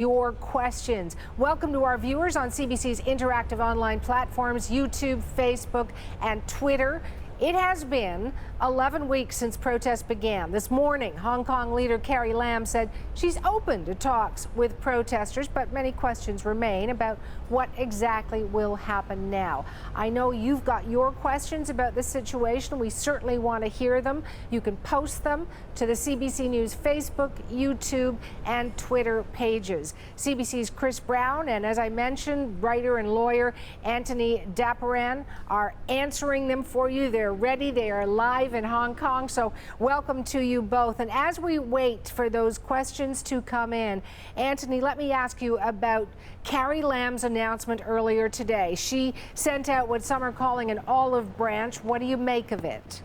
Your questions. Welcome to our viewers on CBC's interactive online platforms, YouTube, Facebook, and Twitter. It has been 11 weeks since protests began. This morning, Hong Kong leader Carrie Lam said she's open to talks with protesters, but many questions remain about what exactly will happen now. I know you've got your questions about this situation. We certainly want to hear them. You can post them to the CBC News Facebook, YouTube, and Twitter pages. CBC's Chris Brown and, as I mentioned, writer and lawyer Antony Dapiran are answering them for you. They're ready. They are live in Hong Kong. So welcome to you both. And as we wait for those questions to come in, Antony, let me ask you about Carrie Lam's announcement earlier today. She sent out what some are calling an olive branch. What do you make of it?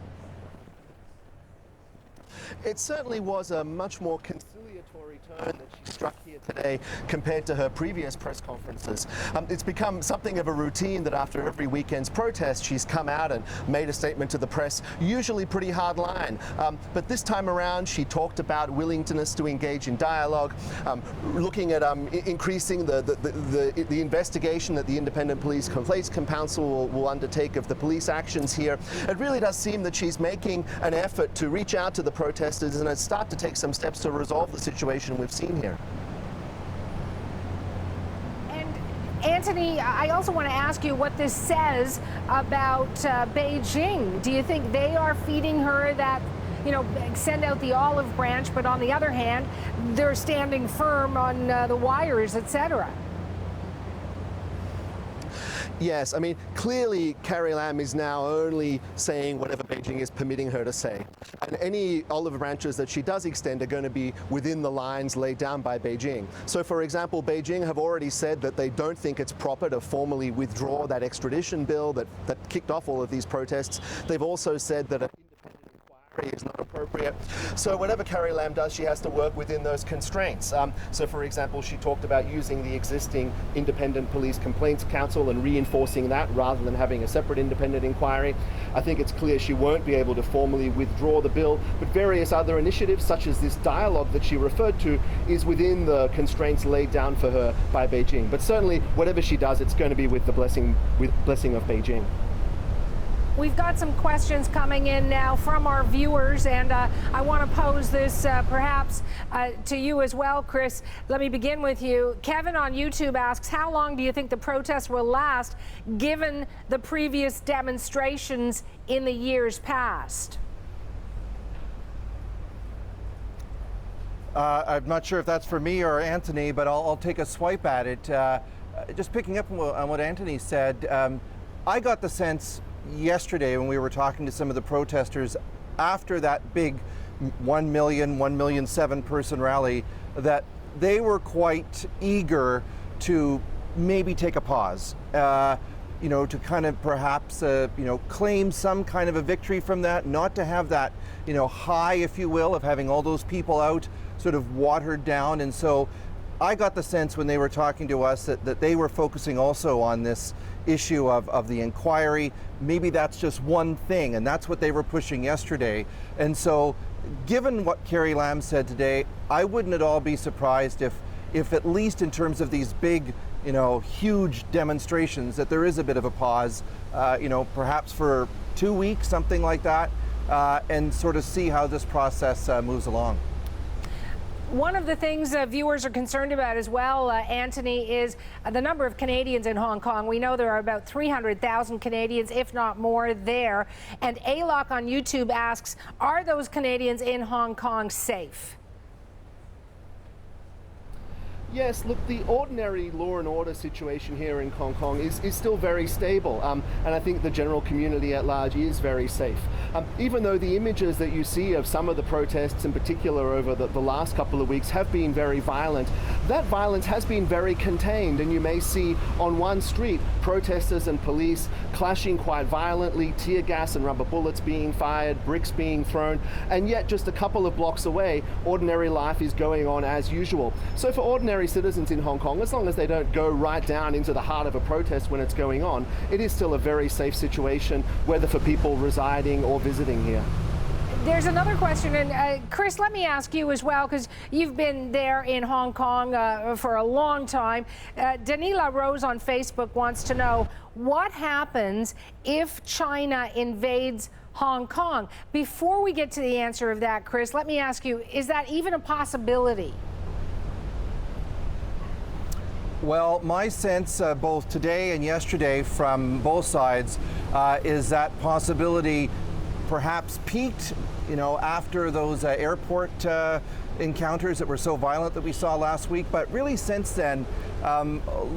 It certainly was a much more conciliatory tone that she struck here today compared to her previous press conferences. It's become something of a routine that after every weekend's protest, she's come out and made a statement to the press, usually pretty hard line. But this time around, she talked about willingness to engage in dialogue, looking at increasing the investigation that the Independent Police Complaints Council will undertake of the police actions here. It really does seem that she's making an effort to reach out to the protesters and start to take some steps to resolve the situation we've seen here. And Antony, I also want to ask you what this says about Beijing. Do you think they are feeding her that, send out the olive branch, but on the other hand, they're standing firm on the wires, etc.? Yes, I mean, clearly Carrie Lam is now only saying whatever Beijing is permitting her to say. And any olive branches that she does extend are going to be within the lines laid down by Beijing. So, for example, Beijing have already said that they don't think it's proper to formally withdraw that extradition bill that kicked off all of these protests. They've also said that is not appropriate. So whatever Carrie Lam does, she has to work within those constraints. So for example, she talked about using the existing Independent Police Complaints Council and reinforcing that rather than having a separate independent inquiry. I think it's clear she won't be able to formally withdraw the bill, but various other initiatives such as this dialogue that she referred to is within the constraints laid down for her by Beijing. But certainly whatever she does, it's going to be with the blessing of Beijing. We've got some questions coming in now from our viewers, and I want to pose this perhaps to you as well, Chris. Let me begin with you. Kevin on YouTube asks, how long do you think the protests will last, given the previous demonstrations in the years past? I'm not sure if that's for me or Antony, but I'll take a swipe at it. Just picking up on what Antony said, I got the sense yesterday when we were talking to some of the protesters after that big 1 million, 1,000,007 person rally that they were quite eager to maybe take a pause, to kind of perhaps, claim some kind of a victory from that, not to have that, high, if you will, of having all those people out sort of watered down. And so I got the sense when they were talking to us that they were focusing also on this issue of the inquiry. Maybe that's just one thing, and that's what they were pushing yesterday. And so given what Carrie Lam said today, I wouldn't at all be surprised if at least in terms of these big, huge demonstrations, that there is a bit of a pause, perhaps for 2 weeks, something like that, and sort of see how this process moves along. One of the things viewers are concerned about as well, Antony, is the number of Canadians in Hong Kong. We know there are about 300,000 Canadians, if not more, there. And Alok on YouTube asks, are those Canadians in Hong Kong safe? Yes, look, the ordinary law and order situation here in Hong Kong is still very stable, and I think the general community at large is very safe. Even though the images that you see of some of the protests in particular over the last couple of weeks have been very violent, that violence has been very contained, and you may see on one street protesters and police clashing quite violently, tear gas and rubber bullets being fired, bricks being thrown, and yet just a couple of blocks away, ordinary life is going on as usual. So for ordinary citizens in Hong Kong, as long as they don't go right down into the heart of a protest when it's going on, it is still a very safe situation, whether for people residing or visiting here. There's another question, and Chris, let me ask you as well, because you've been there in Hong Kong for a long time. Danila Rose on Facebook wants to know what happens if China invades Hong Kong. Before we get to the answer of that, Chris, let me ask you, is that even a possibility? Well, my sense both today and yesterday from both sides is that possibility perhaps peaked, after those airport encounters that were so violent that we saw last week. But really since then, a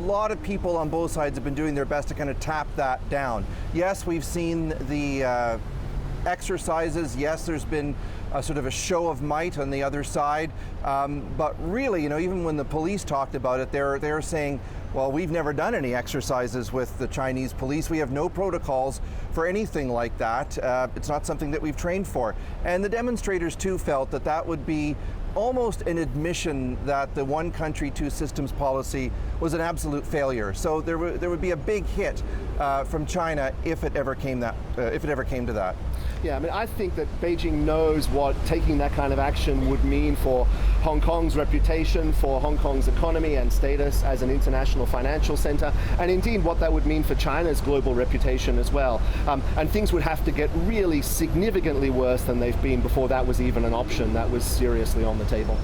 lot of people on both sides have been doing their best to kind of tap that down. Yes, we've seen the exercises. Yes, there's been a sort of a show of might on the other side. But really, even when the police talked about it, they're saying, well, we've never done any exercises with the Chinese police. We have no protocols for anything like that. It's not something that we've trained for. And the demonstrators too felt that that would be almost an admission that the one country, two systems policy was an absolute failure. So there would be a big hit from China if it ever came to that. Yeah, I mean, I think that Beijing knows what taking that kind of action would mean for Hong Kong's reputation, for Hong Kong's economy and status as an international financial center, and indeed what that would mean for China's global reputation as well. And things would have to get really significantly worse than they've been before that was even an option that was seriously on the table.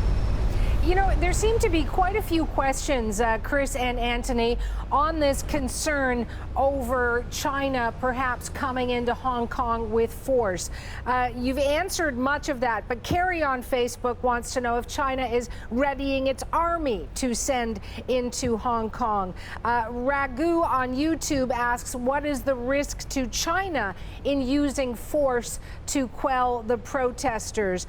There seem to be quite a few questions, Chris and Antony, on this concern over China perhaps coming into Hong Kong with force. You've answered much of that, but Carrie on Facebook wants to know if China is readying its army to send into Hong Kong. Ragu on YouTube asks, what is the risk to China in using force to quell the protesters?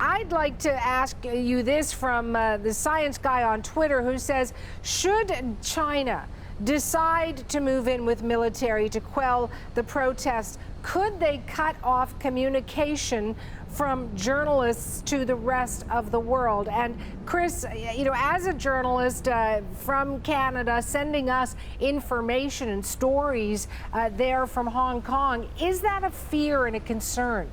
I'd like to ask you this from the science guy on Twitter, who says, should China decide to move in with military to quell the protests, could they cut off communication from journalists to the rest of the world? And Chris, as a journalist from Canada, sending us information and stories there from Hong Kong, is that a fear and a concern?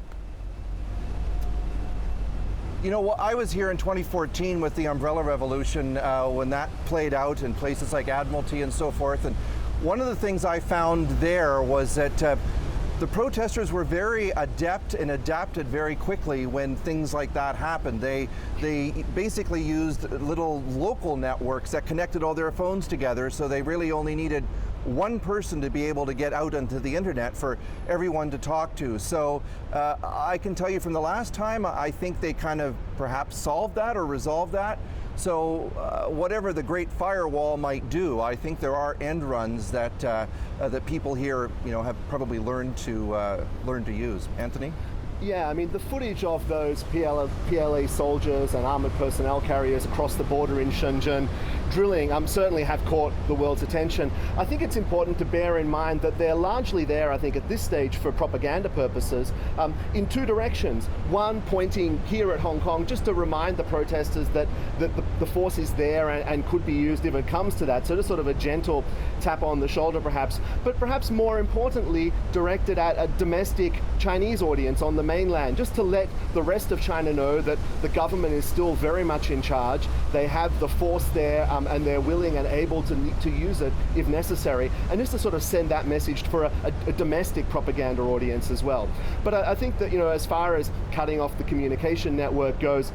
I was here in 2014 with the Umbrella Revolution when that played out in places like Admiralty and so forth. And one of the things I found there was that the protesters were very adept and adapted very quickly when things like that happened. They basically used little local networks that connected all their phones together, so they really only needed one person to be able to get out onto the internet for everyone to talk to. So I can tell you from the last time, I think they kind of perhaps solved that or resolved that. So whatever the Great Firewall might do, I think there are end runs that that people here, have probably learned to use. Anthony? Yeah, I mean, the footage of those PLA soldiers and armored personnel carriers across the border in Shenzhen drilling certainly have caught the world's attention. I think it's important to bear in mind that they're largely there, I think, at this stage for propaganda purposes in two directions. One, pointing here at Hong Kong just to remind the protesters that the force is there and could be used if it comes to that. So just sort of a gentle tap on the shoulder perhaps, but perhaps more importantly directed at a domestic Chinese audience on the mainland, just to let the rest of China know that the government is still very much in charge. They have the force there and they're willing and able to use it if necessary, and just to sort of send that message for a domestic propaganda audience as well. But I think that, as far as cutting off the communication network goes,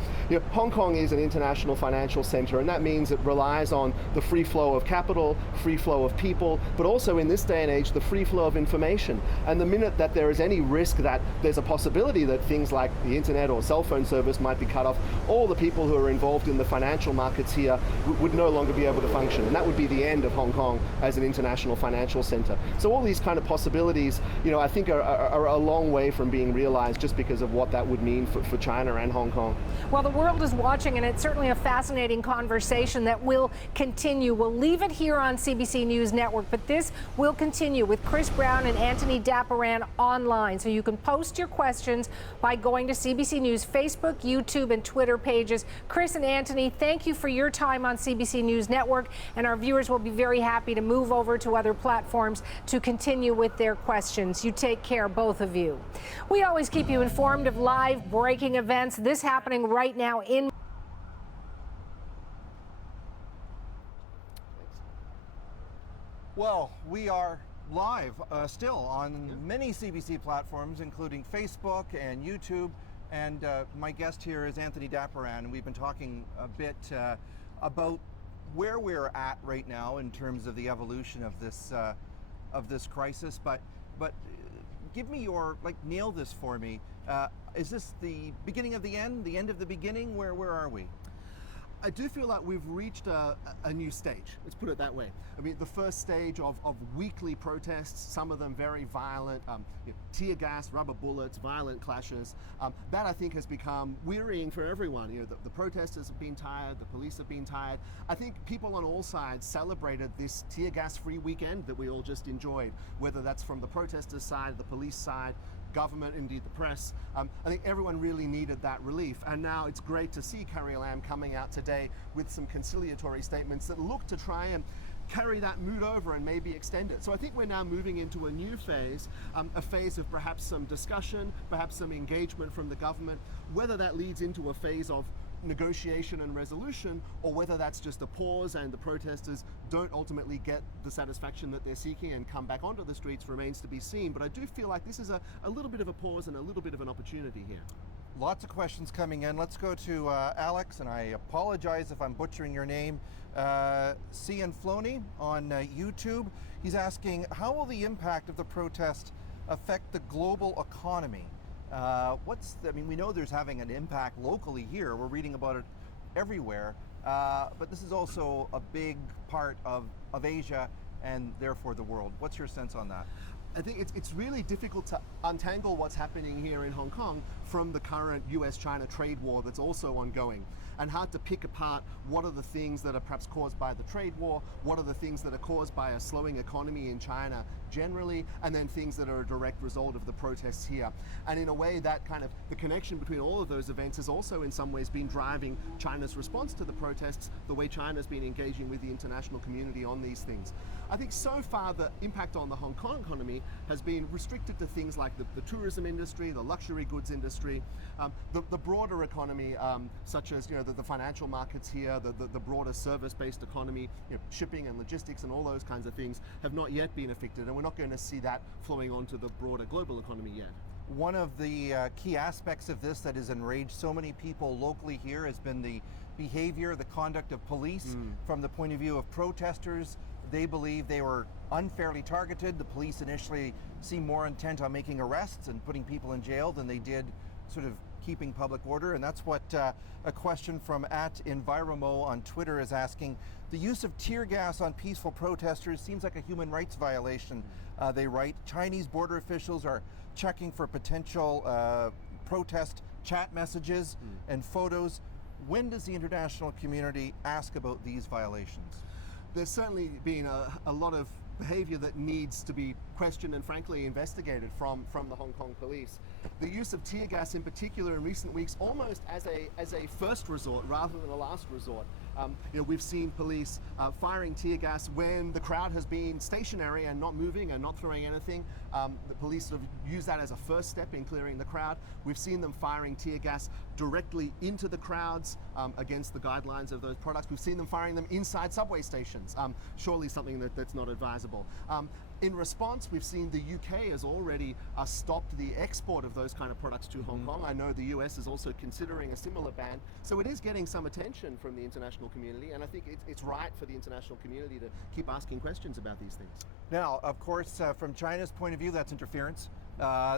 Hong Kong is an international financial center, and that means it relies on the free flow of capital, free flow of people, but also in this day and age, the free flow of information. And the minute that there is any risk that there's a possibility that things like the internet or cell phone service might be cut off, all the people who are involved in the financial markets here would no longer be able to function. And that would be the end of Hong Kong as an international financial center. So all these kind of possibilities, I think are a long way from being realized just because of what that would mean for China and Hong Kong. Well, the world is watching, and it's certainly a fascinating conversation that will continue. We'll leave it here on CBC News Network, but this will continue with Chris Brown and Antony Dapiran online. So you can post your questions by going to CBC News Facebook, YouTube, and Twitter pages. Chris and Antony, thank thank you for your time on CBC News Network, and our viewers will be very happy to move over to other platforms to continue with their questions. You take care, both of you. We always keep you informed of live breaking events. This happening right now in Well, we are live still on many CBC platforms, including Facebook and YouTube. And my guest here is Antony Dapiran, and we've been talking a bit about where we're at right now in terms of the evolution of this crisis. But give me your, nail this for me. Is this the beginning of the end of the beginning? Where are we? I do feel like we've reached a new stage. Let's put it that way. I mean, the first stage of weekly protests, some of them very violent, tear gas, rubber bullets, violent clashes. That I think has become wearying for everyone. The protesters have been tired, the police have been tired. I think people on all sides celebrated this tear gas-free weekend that we all just enjoyed, whether that's from the protesters' side, the police side, government, indeed the press. I think everyone really needed that relief, and now it's great to see Carrie Lam coming out today with some conciliatory statements that look to try and carry that mood over and maybe extend it. So I think we're now moving into a new phase, a phase of perhaps some discussion, perhaps some engagement from the government, whether that leads into a phase of negotiation and resolution, or whether that's just a pause and the protesters don't ultimately get the satisfaction that they're seeking and come back onto the streets remains to be seen. But I do feel like this is a little bit of a pause and a little bit of an opportunity here. Lots of questions coming in. Let's go to Alex, and I apologize if I'm butchering your name. Cian Floney on YouTube. He's asking, how will the impact of the protest affect the global economy? We know there's having an impact locally here. We're reading about it everywhere. But this is also a big part of Asia and therefore the world. What's your sense on that? I think it's really difficult to untangle what's happening here in Hong Kong from the current US-China trade war that's also ongoing, and hard to pick apart what are the things that are perhaps caused by the trade war, what are the things that are caused by a slowing economy in China generally, and then things that are a direct result of the protests here. And in a way, that kind of the connection between all of those events has also in some ways been driving China's response to the protests, the way China's been engaging with the international community on these things. I think so far the impact on the Hong Kong economy has been restricted to things like the tourism industry, the luxury goods industry, the broader economy, such as the financial markets here, the broader service-based economy, shipping and logistics and all those kinds of things have not yet been affected, and we're not going to see that flowing onto the broader global economy yet. One of the key aspects of this that has enraged so many people locally here has been the behavior, the conduct of police from the point of view of protesters. They believe they were unfairly targeted. The police initially seemed more intent on making arrests and putting people in jail than they did sort of keeping public order. And that's what a question from @Enviromo on Twitter is asking. The use of tear gas on peaceful protesters seems like a human rights violation. They write, Chinese border officials are checking for potential protest chat messages and photos. When does the international community ask about these violations? There's certainly been a lot of behavior that needs to be questioned and frankly investigated from the Hong Kong police. The use of tear gas in particular in recent weeks almost as a first resort rather than a last resort. We've seen police firing tear gas when the crowd has been stationary and not moving and not throwing anything. The police sort of use that as a first step in clearing the crowd. We've seen them firing tear gas directly into the crowds against the guidelines of those products. We've seen them firing them inside subway stations. Surely something that's not advisable. In response, we've seen the UK has already stopped the export of those kind of products to Hong Kong. I know the US is also considering a similar ban. So it is getting some attention from the international community, and I think it's right for the international community to keep asking questions about these things. Now, of course, from China's point of view, that's interference.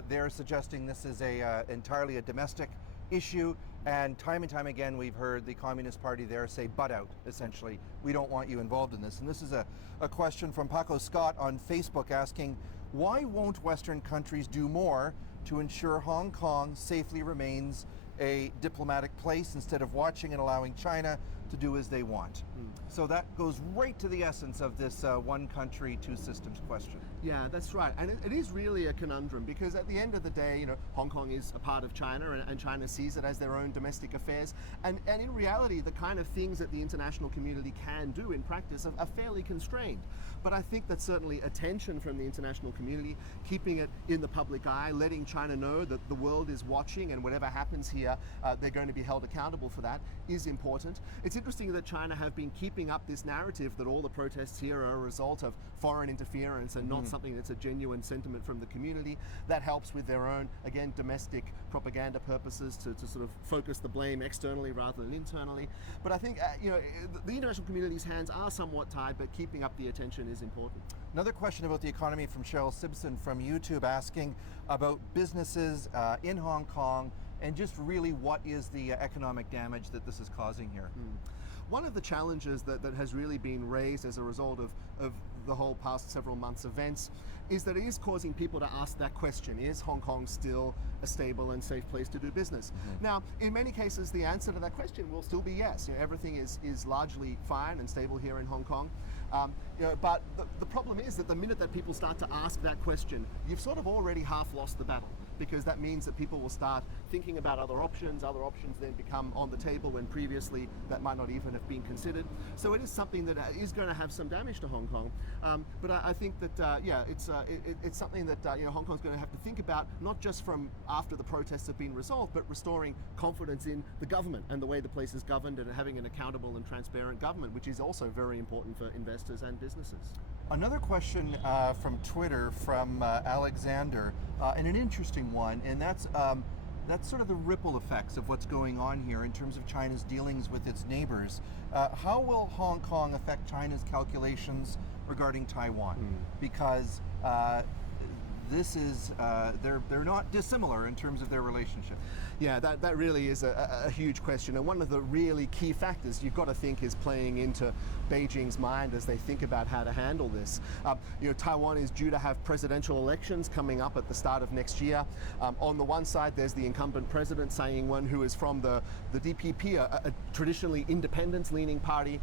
They're suggesting this is entirely a domestic issue, and time again we've heard the Communist Party there say butt out, essentially. We don't want you involved in this. And this is a question from Paco Scott on Facebook asking, why won't Western countries do more to ensure Hong Kong safely remains a diplomatic place instead of watching and allowing China to do as they want. So that goes right to the essence of this one country, two systems question. Yeah, that's right. And it is really a conundrum because at the end of the day, Hong Kong is a part of China and China sees it as their own domestic affairs. And in reality, the kind of things that the international community can do in practice are fairly constrained. But I think that certainly attention from the international community, keeping it in the public eye, letting China know that the world is watching and whatever happens here, they're going to be held accountable for that, is important. It's interesting that China have been keeping up this narrative that all the protests here are a result of foreign interference and not something that's a genuine sentiment from the community. That helps with their own, again, domestic propaganda purposes to sort of focus the blame externally rather than internally. But I think, the international community's hands are somewhat tied, but keeping up the attention is important. Another question about the economy from Cheryl Simpson from YouTube, asking about businesses in Hong Kong and just really what is the economic damage that this is causing here. One of the challenges that has really been raised as a result of the whole past several months' events is that it is causing people to ask that question: is Hong Kong still a stable and safe place to do business? Now, in many cases, the answer to that question will still be yes. Everything is largely fine and stable here in Hong Kong. But the problem is that the minute that people start to ask that question, you've sort of already half lost the battle, because that means that people will start thinking about other options then become on the table when previously that might not even have been considered. So it is something that is going to have some damage to Hong Kong. But I think that, it's something that Hong Kong's going to have to think about, not just from after the protests have been resolved, but restoring confidence in the government and the way the place is governed and having an accountable and transparent government, which is also very important for investors and businesses. Another question from Twitter from Alexander, and an interesting one, and that's sort of the ripple effects of what's going on here in terms of China's dealings with its neighbors. How will Hong Kong affect China's calculations regarding Taiwan? Because this is, they're not dissimilar in terms of their relationship. Yeah, that really is a huge question, and one of the really key factors you've got to think is playing into Beijing's mind as they think about how to handle this. Taiwan is due to have presidential elections coming up at the start of next year. On the one side, there's the incumbent president, Tsai Ing-wen, who is from the DPP, a traditionally independence-leaning party.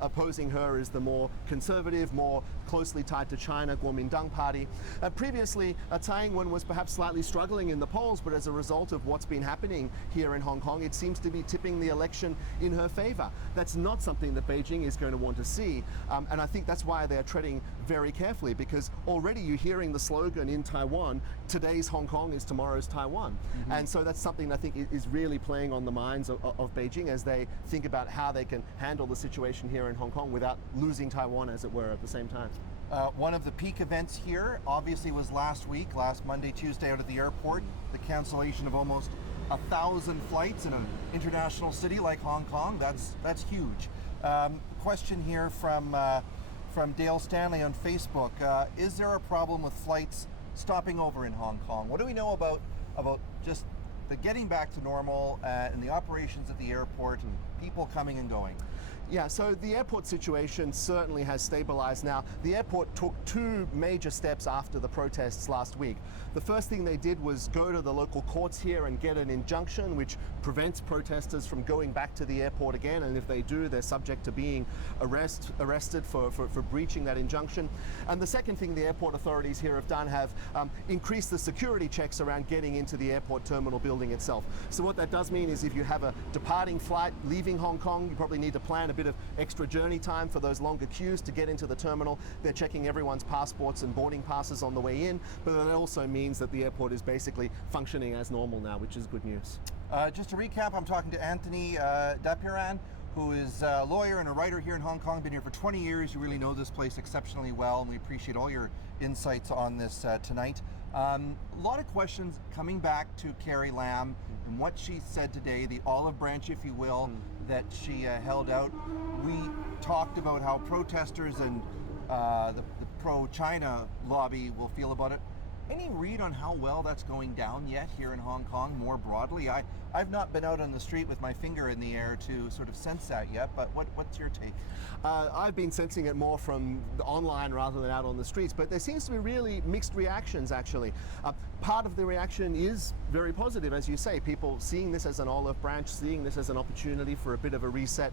Opposing her is the more conservative, more closely tied to China, Kuomintang party. Previously, Tsai Ing-wen was perhaps slightly struggling in the polls, but as a result of what's been happening here in Hong Kong, it seems to be tipping the election in her favor. That's not something that Beijing is going to want to see, and I think that's why they're treading very carefully, because already you're hearing the slogan in Taiwan, today's Hong Kong is tomorrow's Taiwan. And so that's something I think is really playing on the minds of Beijing as they think about how they can handle the situation here in Hong Kong without losing Taiwan, as it were, at the same time. One of the peak events here obviously was last Monday, Tuesday out at the airport, the cancellation of almost 1,000 flights in an international city like Hong Kong. That's huge. Question here from Dale Stanley on Facebook. Is there a problem with flights stopping over in Hong Kong? What do we know about just the getting back to normal and the operations at the airport, people coming and going? Yeah, so the airport situation certainly has stabilized now. The airport took two major steps after the protests last week. The first thing they did was go to the local courts here and get an injunction which prevents protesters from going back to the airport again, and if they do, they're subject to being arrested for breaching that injunction. And the second thing the airport authorities here have done have increased the security checks around getting into the airport terminal building itself. So what that does mean is if you have a departing flight leaving Hong Kong, you probably need to plan a bit of extra journey time for those longer queues to get into the terminal. They're checking everyone's passports and boarding passes on the way in, but that also means that the airport is basically functioning as normal now, which is good news. Just to recap, I'm talking to Antony Dapiran, who is a lawyer and a writer here in Hong Kong, been here for 20 years. You really know this place exceptionally well, and we appreciate all your insights on this tonight. A lot of questions coming back to Carrie Lam and what she said today, the olive branch, if you will, that she held out. We talked about how protesters and the pro-China lobby will feel about it. Any read on how well that's going down yet here in Hong Kong more broadly? I've not been out on the street with my finger in the air to sort of sense that yet, but what's your take? I've been sensing it more from online rather than out on the streets, but there seems to be really mixed reactions actually. Part of the reaction is very positive, as you say, people seeing this as an olive branch, seeing this as an opportunity for a bit of a reset,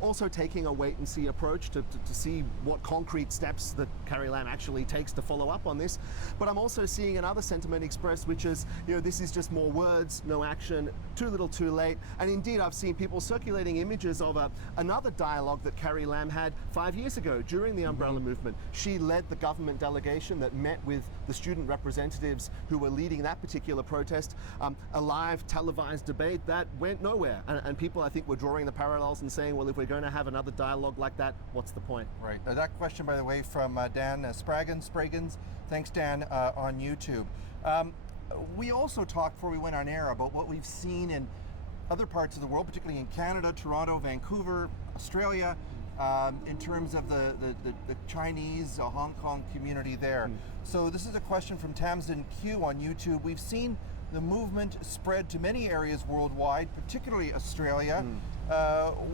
also taking a wait and see approach to see what concrete steps that Carrie Lam actually takes to follow up on this. But I'm also seeing another sentiment expressed, which is, this is just more words, no action, too little too late. And indeed, I've seen people circulating images of another dialogue that Carrie Lam had 5 years ago during the Umbrella Movement. She led the government delegation that met with the student representatives who were leading that particular protest. A live televised debate that went nowhere. And people, I think, were drawing the parallels and saying, well, if we're going to have another dialogue like that, what's the point? Right. That question, by the way, from Dan Spraggins. Thanks, Dan, on YouTube. We also talked before we went on air about what we've seen in other parts of the world, particularly in Canada, Toronto, Vancouver, Australia, in terms of the Chinese Hong Kong community there. So this is a question from Tamsin Q on YouTube. We've seen the movement spread to many areas worldwide, particularly Australia.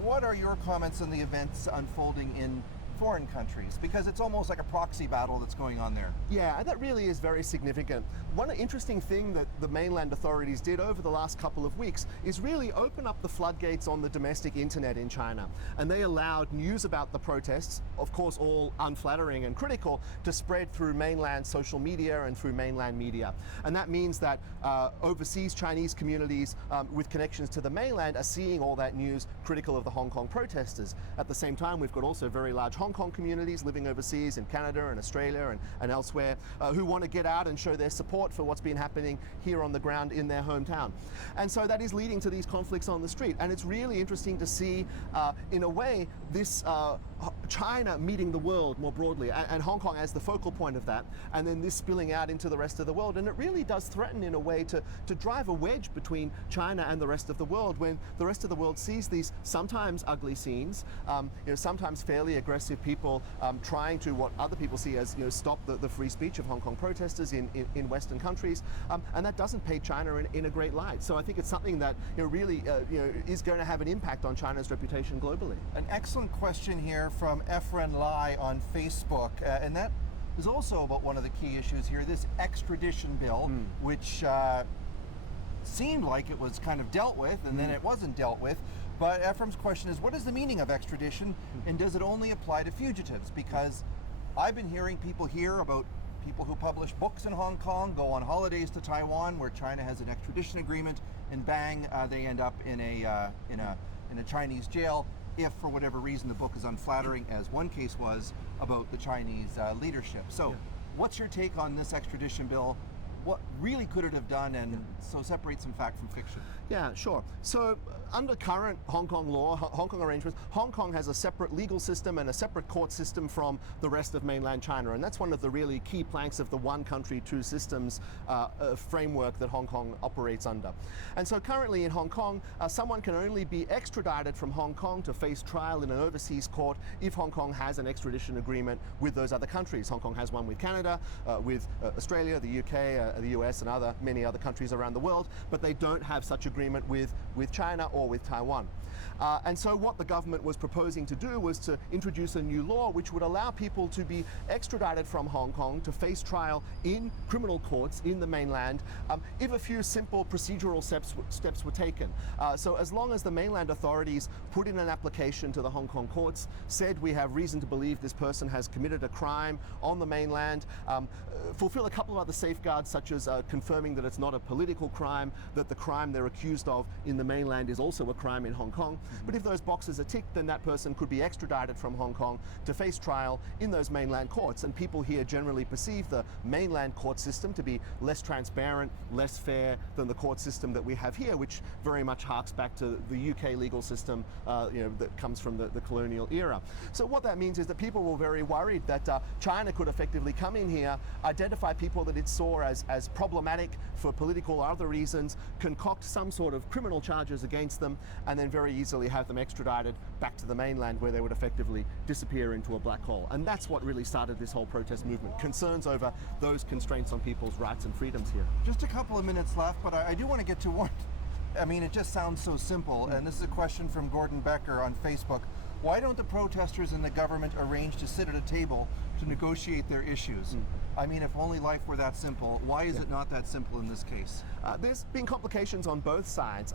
What are your comments on the events unfolding in foreign countries? Because it's almost like a proxy battle that's going on there. Yeah, and that really is very significant. One interesting thing that the mainland authorities did over the last couple of weeks is really open up the floodgates on the domestic internet in China. And they allowed news about the protests, of course all unflattering and critical, to spread through mainland social media and through mainland media. And that means that overseas Chinese communities with connections to the mainland are seeing all that news critical of the Hong Kong protesters. At the same time, we've got also very large Hong Kong communities living overseas in Canada and Australia and elsewhere who want to get out and show their support for what's been happening here on the ground in their hometown. And so that is leading to these conflicts on the street. And it's really interesting to see, in a way, this China meeting the world more broadly and Hong Kong as the focal point of that, and then this spilling out into the rest of the world. And it really does threaten, in a way, to drive a wedge between China and the rest of the world, when the rest of the world sees these sometimes ugly scenes, sometimes fairly aggressive people trying to, what other people see as, stop the free speech of Hong Kong protesters in Western countries, and that doesn't paint China in a great light. So I think it's something that really is going to have an impact on China's reputation globally. An excellent question here from Efren Lai on Facebook, and that is also about one of the key issues here, this extradition bill, which seemed like it was kind of dealt with, and then it wasn't dealt with. But Ephraim's question is, what is the meaning of extradition, and does it only apply to fugitives? Because I've been hearing people here about people who publish books in Hong Kong, go on holidays to Taiwan, where China has an extradition agreement, and bang, they end up in a Chinese jail if, for whatever reason, the book is unflattering, as one case was about the Chinese leadership. So, what's your take on this extradition bill? What really could it have done, and so separate some fact from fiction? Yeah, sure. So under current Hong Kong law, Hong Kong arrangements, Hong Kong has a separate legal system and a separate court system from the rest of mainland China. And that's one of the really key planks of the one country, two systems framework that Hong Kong operates under. And so currently in Hong Kong, someone can only be extradited from Hong Kong to face trial in an overseas court if Hong Kong has an extradition agreement with those other countries. Hong Kong has one with Canada, with Australia, the UK, the US and many other countries around the world, but they don't have such agreement with China or with Taiwan. And so what the government was proposing to do was to introduce a new law which would allow people to be extradited from Hong Kong to face trial in criminal courts in the mainland if a few simple procedural steps were taken. So as long as the mainland authorities put in an application to the Hong Kong courts, said we have reason to believe this person has committed a crime on the mainland, fulfill a couple of other safeguards such as confirming that it's not a political crime, that the crime they're accused of in the mainland is also a crime in Hong Kong. But if those boxes are ticked, then that person could be extradited from Hong Kong to face trial in those mainland courts. And people here generally perceive the mainland court system to be less transparent, less fair than the court system that we have here, which very much harks back to the UK legal system that comes from the colonial era. So what that means is that people were very worried that China could effectively come in here, identify people that it saw as problematic for political or other reasons, concoct some sort of criminal charges against them, and then very easily have them extradited back to the mainland where they would effectively disappear into a black hole. And that's what really started this whole protest movement, concerns over those constraints on people's rights and freedoms here. Just a couple of minutes left, but I do want to get to one. I mean, it just sounds so simple, and this is a question from Gordon Becker on Facebook. Why don't the protesters and the government arrange to sit at a table to negotiate their issues? I mean, if only life were that simple, why is it not that simple in this case? There's been complications on both sides.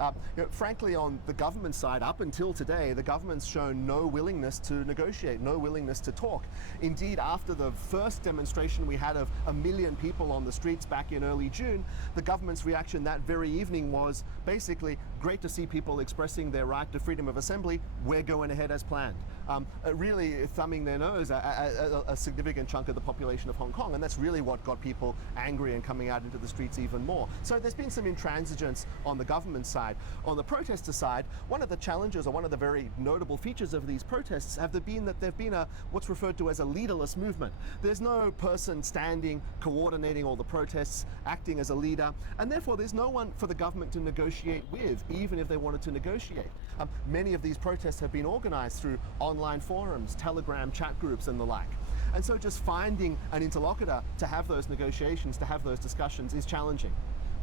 Frankly, on the government side, up until today, the government's shown no willingness to negotiate, no willingness to talk. Indeed, after the first demonstration we had of 1 million people on the streets back in early June, the government's reaction that very evening was basically, great to see people expressing their right to freedom of assembly, we're going ahead as planned. Really thumbing their nose at a significant chunk of the population of Hong Kong, and that's really what got people angry and coming out into the streets even more. So there's been some intransigence on the government side. On the protester side, one of the challenges, or one of the very notable features of these protests have been that they've been what's referred to as a leaderless movement. There's no person standing, coordinating all the protests, acting as a leader, and therefore there's no one for the government to negotiate with, even if they wanted to negotiate. Many of these protests have been organized through online forums, Telegram chat groups and the like. And so just finding an interlocutor to have those negotiations, to have those discussions is challenging.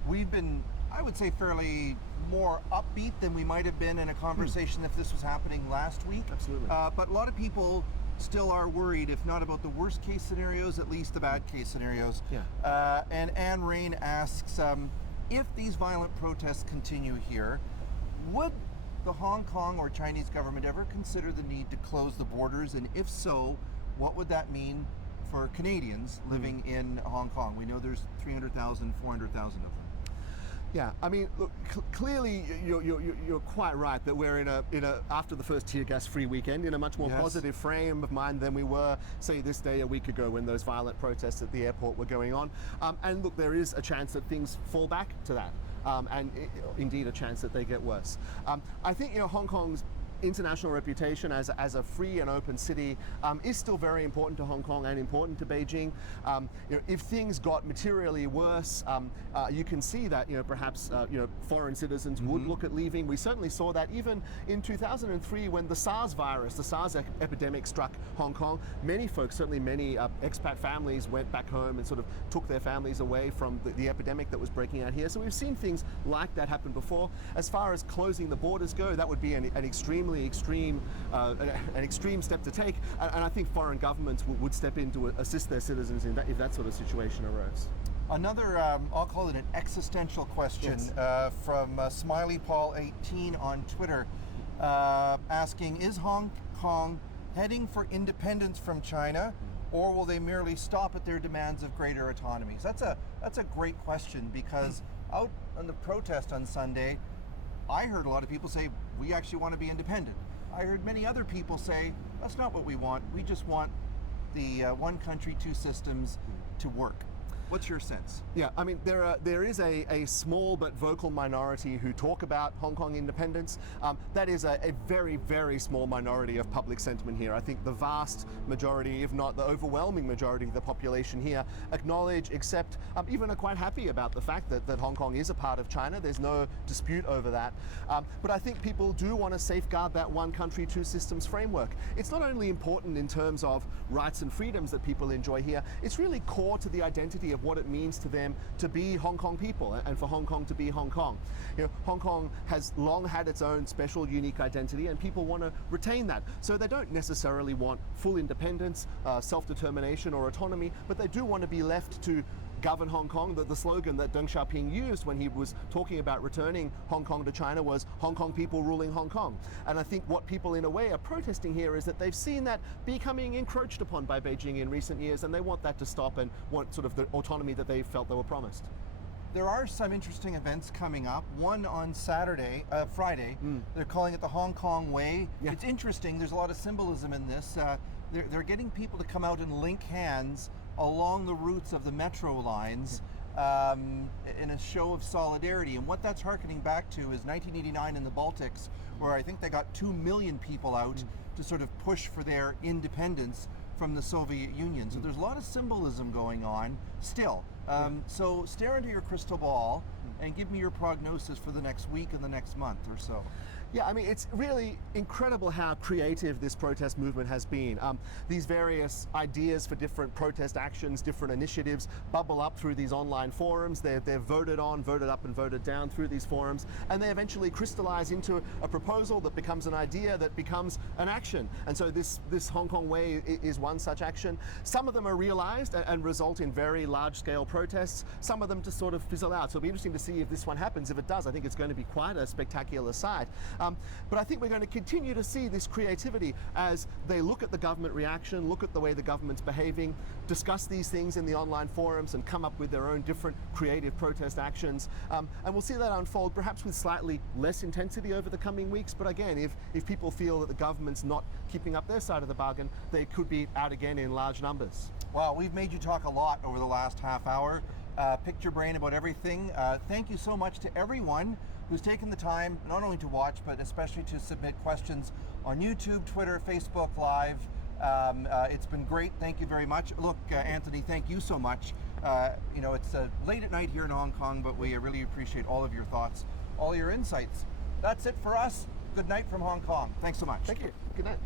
We've been, I would say, fairly more upbeat than we might have been in a conversation if this was happening last week. Absolutely. But a lot of people still are worried, if not about the worst case scenarios, at least the bad case scenarios. Yeah. And Anne Rain asks, if these violent protests continue here, would the Hong Kong or Chinese government ever consider the need to close the borders? And if so, what would that mean for Canadians living in Hong Kong? We know there's 300,000, 400,000 of them. Yeah, I mean, look, clearly you're quite right that we're in a after the first tear gas free weekend in a much more positive frame of mind than we were, say, this day a week ago when those violent protests at the airport were going on. And look, there is a chance that things fall back to that, and indeed a chance that they get worse. I think Hong Kong's international reputation as a free and open city is still very important to Hong Kong and important to Beijing. If things got materially worse, you can see that perhaps foreign citizens would look at leaving. We certainly saw that even in 2003 when the SARS virus, the SARS epidemic struck Hong Kong. Many folks, certainly many expat families, went back home and sort of took their families away from the epidemic that was breaking out here. So we've seen things like that happen before. As far as closing the borders go, that would be an extreme step to take, and I think foreign governments would step in to assist their citizens in that, if that sort of situation arose. Another, I'll call it an existential question, from Smiley Paul 18 on Twitter, asking, is Hong Kong heading for independence from China, or will they merely stop at their demands of greater autonomy? So that's a great question, because out on the protest on Sunday, I heard a lot of people say, we actually want to be independent. I heard many other people say, that's not what we want. We just want the one country, two systems to work. What's your sense? Yeah, I mean, there is a small but vocal minority who talk about Hong Kong independence. That is a very, very small minority of public sentiment here. I think the vast majority, if not the overwhelming majority of the population here, acknowledge, accept, even are quite happy about the fact that Hong Kong is a part of China. There's no dispute over that. But I think people do want to safeguard that one country, two systems framework. It's not only important in terms of rights and freedoms that people enjoy here, it's really core to the identity of what it means to them to be Hong Kong people and for Hong Kong to be Hong Kong. Hong Kong has long had its own special, unique identity, and people want to retain that. So they don't necessarily want full independence, self-determination or autonomy, but they do want to be left to govern Hong Kong. The slogan that Deng Xiaoping used when he was talking about returning Hong Kong to China was Hong Kong people ruling Hong Kong. And I think what people in a way are protesting here is that they've seen that becoming encroached upon by Beijing in recent years, and they want that to stop and want sort of the autonomy that they felt they were promised. There are some interesting events coming up. One on Friday. They're calling it the Hong Kong Way. Yeah. It's interesting. There's a lot of symbolism in this. They're getting people to come out and link hands along the routes of the metro lines in a show of solidarity. And what that's hearkening back to is 1989 in the Baltics, where I think they got 2 million people out to sort of push for their independence from the Soviet Union. So there's a lot of symbolism going on still. So stare into your crystal ball and give me your prognosis for the next week and the next month or so. Yeah, I mean, it's really incredible how creative this protest movement has been. These various ideas for different protest actions, different initiatives bubble up through these online forums. They're voted on, voted up and voted down through these forums, and they eventually crystallize into a proposal that becomes an idea that becomes an action. And so this Hong Kong Way is one such action. Some of them are realized and result in very large-scale protests. Some of them just sort of fizzle out. So it'll be interesting to see if this one happens. If it does, I think it's going to be quite a spectacular sight. But I think we're going to continue to see this creativity as they look at the government reaction, look at the way the government's behaving, discuss these things in the online forums and come up with their own different creative protest actions. And we'll see that unfold perhaps with slightly less intensity over the coming weeks. But again, if people feel that the government's not keeping up their side of the bargain, they could be out again in large numbers. Well, we've made you talk a lot over the last half hour. Picked your brain about everything. Thank you so much to everyone who's taken the time not only to watch, but especially to submit questions on YouTube, Twitter, Facebook Live. It's been great. Thank you very much. Look, Antony, thank you so much. You know, it's late at night here in Hong Kong, but we really appreciate all of your thoughts, all your insights. That's it for us. Good night from Hong Kong. Thanks so much. Thank you. Good night.